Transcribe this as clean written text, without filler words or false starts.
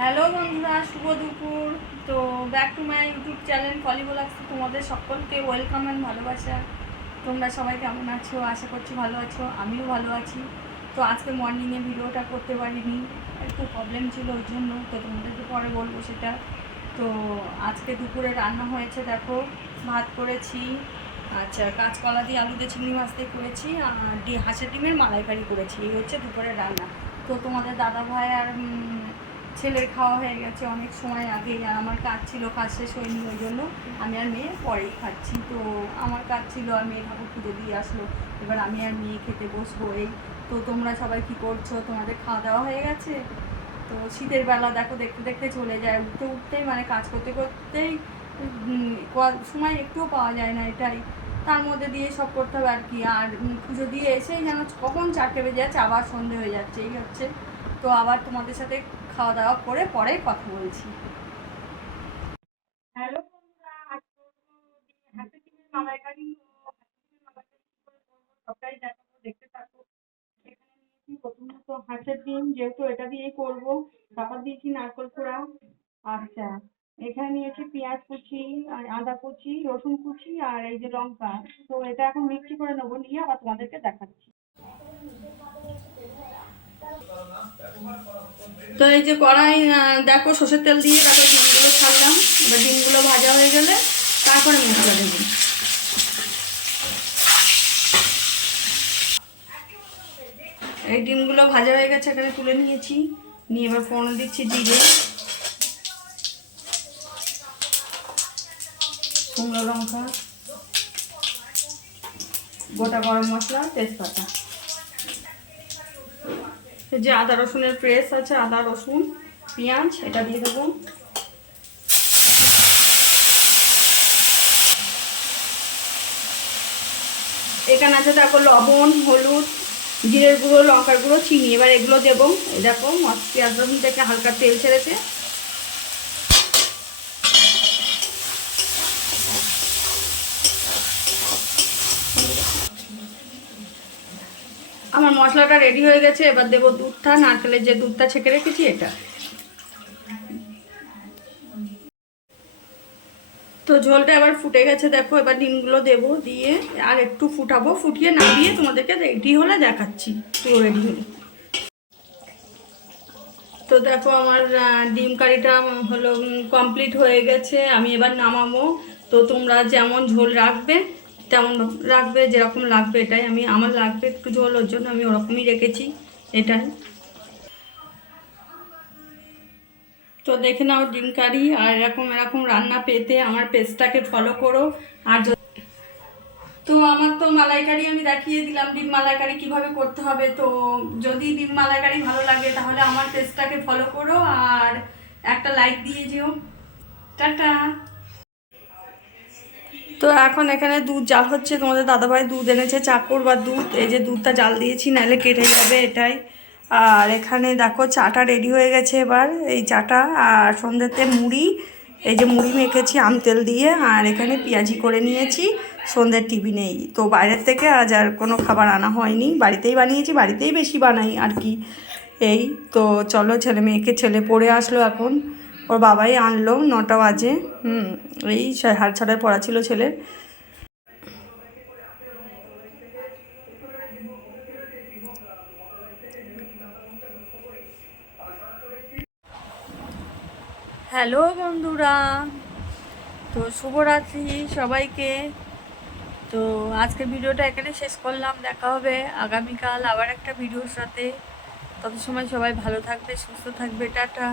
Hello বন্ধুরা, শুভ দুপুর। তো back to my YouTube channel Polyblogs. তোমাদের সকলকে ওয়েলকাম অ্যান্ড ভালোবাসা। তোমরা সবাই কেমন আছো? আশা করছি ভালো আছো, আমিও ভালো আছি। তো আজকে মর্নিংয়ে ভিডিওটা করতে পারিনি, একটু প্রবলেম ছিল ওই জন্য। তো তোমাদেরকে পরে বলবো সেটা। তো আজকে দুপুরে রান্না হয়েছে, দেখো ভাত করেছি, আচ্ছা কাঁচকলা দিয়ে আলু দিয়ে চিংড়ি মাছ দিয়ে করেছি, আর হাঁসের ডিমের মালাইকারি করেছি। এই হচ্ছে দুপুরের রান্না। তো তোমাদের দাদা ভাই আর ছেলের খাওয়া হয়ে গেছে অনেক সময় আগেই, আর আমার কাজ ছিল, কাজ শেষ হয়নি, ওই জন্য আমি আর মেয়ে পরেই খাচ্ছি। তো আমার কাজ ছিল, আর মেয়ে ঠাকুর পুজো দিয়ে আসলো, এবার আমি আর মেয়ে খেতে বসবো। এই তো তোমরা সবাই কি করছো? তোমাদের খাওয়া দাওয়া হয়ে গেছে? তো শীতের বেলা দেখো দেখতে দেখতে চলে যায়, উঠতে উঠতেই মানে কাজ করতে করতেই সময় একটুও পাওয়া যায় না, এটাই। তার মধ্যে দিয়ে সব করতে হবে আর কি। আর পুজো দিয়ে এসেই যেন কখন 4টে বেজে যাচ্ছে, আবার সন্ধে হয়ে যাচ্ছে, এই হচ্ছে। তো আবার তোমাদের সাথে খাওয়া দাওয়া করে পরে কথা বলছি। হ্যালো বন্ধুরা, আজকে হাতে ডিমের মালাইকারি সবটাই দেখাবো, দেখতে থাকো। এখানে নিয়েছি প্রথমত হাঁসের ডিম, যেহেতু এটা দিয়েই করবো। তারপর দিয়েছি নারকেল কোড়া। আচ্ছা, এখানে নিয়েছি পেঁয়াজ কুচি, আর আদা কুচি, রসুন কুচি, আর এই যে লঙ্কা। তো এটা এখন মিক্সি করে নেবো, নিয়ে আবার তোমাদেরকে দেখাচ্ছি। তো এই যে কড়াই, দেখো সর্ষের তেল দিয়ে তারপর ডিমগুলো ছাড়লাম। এবার ডিমগুলো ভাজা হয়ে গেলে তারপরে মশলা দেবো। এই ডিমগুলো ভাজা হয়ে গেছে, এখানে তুলে নিয়েছি। নিয়ে এবার ফোড়ন দিচ্ছি জিরে, শুকনো লঙ্কা, গোটা গরম মশলা, তেজপাতা। যে আদা রসুনের পেস্ট আছে, আদা রসুন পেঁয়াজ, এটা দিয়ে দেবো। এখানে আছে দেখো লবণ, হলুদ, জিরের গুঁড়ো, লঙ্কার গুঁড়ো, চিনি। এবার এগুলো দেবো। এই দেখো পেঁয়াজ রসুন থেকে হালকা তেল ছেড়েছে। আমার মশলাটা রেডি হয়ে গেছে। এবার দেবো দুধটা, নারকেলের যে দুধটা ছেঁকে রেখেছি এটা। তো ঝোলটা এবার ফুটে গেছে, দেখো। এবার ডিমগুলো দেবো, দিয়ে আর একটু ফুটাবো, ফুটিয়ে নামিয়ে তোমাদেরকে রেডি হলে দেখাচ্ছি, পুরো রেডি হলে। তো দেখো আমার ডিম কারিটা হলো কমপ্লিট হয়ে গেছে। আমি এবার নামাবো। তো তোমরা যেমন ঝোল রাখবে তেমন রাখবে, যেরকম লাগবে এটাই। আমার লাগবে একটু ঝোল, ওর জন্য আমি ওরকমই রেখেছি, এটাই। তো দেখে নাও ডিম কারি। আর এরকম এরকম রান্না পেতে আমার পেজটাকে ফলো করো। আর তো আমার তো মালাইকারি আমি দেখিয়ে দিলাম, ডিম মালাইকারি কিভাবে করতে হবে। তো যদি ডিম মালাইকারি ভালো লাগে তাহলে আমার পেজটাকে ফলো করো, আর একটা লাইক দিয়ে যেও। টাটা। তো এখন এখানে দুধ জাল হচ্ছে। তোমাদের দাদাভাই দুধ এনেছে, চাকর বা দুধ। এই যে দুধটা জাল দিয়েছি, নাহলে কেটে যাবে, এটাই। আর এখানে দেখো চাটা রেডি হয়ে গেছে। এবার এই চাটা আর সন্ধ্যেতে মুড়ি, এই যে মুড়ি মেখেছি আম তেল দিয়ে, আর এখানে পেঁয়াজি করে নিয়েছি সন্ধ্যের টিফিনেই। তো বাইরের থেকে আজ আর কোনো খাবার আনা হয়নি, বাড়িতেই বানিয়েছি, বাড়িতেই বেশি বানাই আর কি। এই তো চলো, ছেলে মেয়েকে, ছেলে পড়ে আসলো এখন, ওর বাবাই আনলো, 9টা বাজে। এই হাড় ছাড়ায় পড়া ছিল ছেলের। হ্যালো বন্ধুরা, তো শুভরাত্রি সবাইকে। তো আজকে ভিডিওটা এখানে শেষ করলাম। দেখা হবে আগামীকাল আবার একটা ভিডিওর সাথে। তত সময় সবাই ভালো থাকবে, সুস্থ থাকবে। টাটা।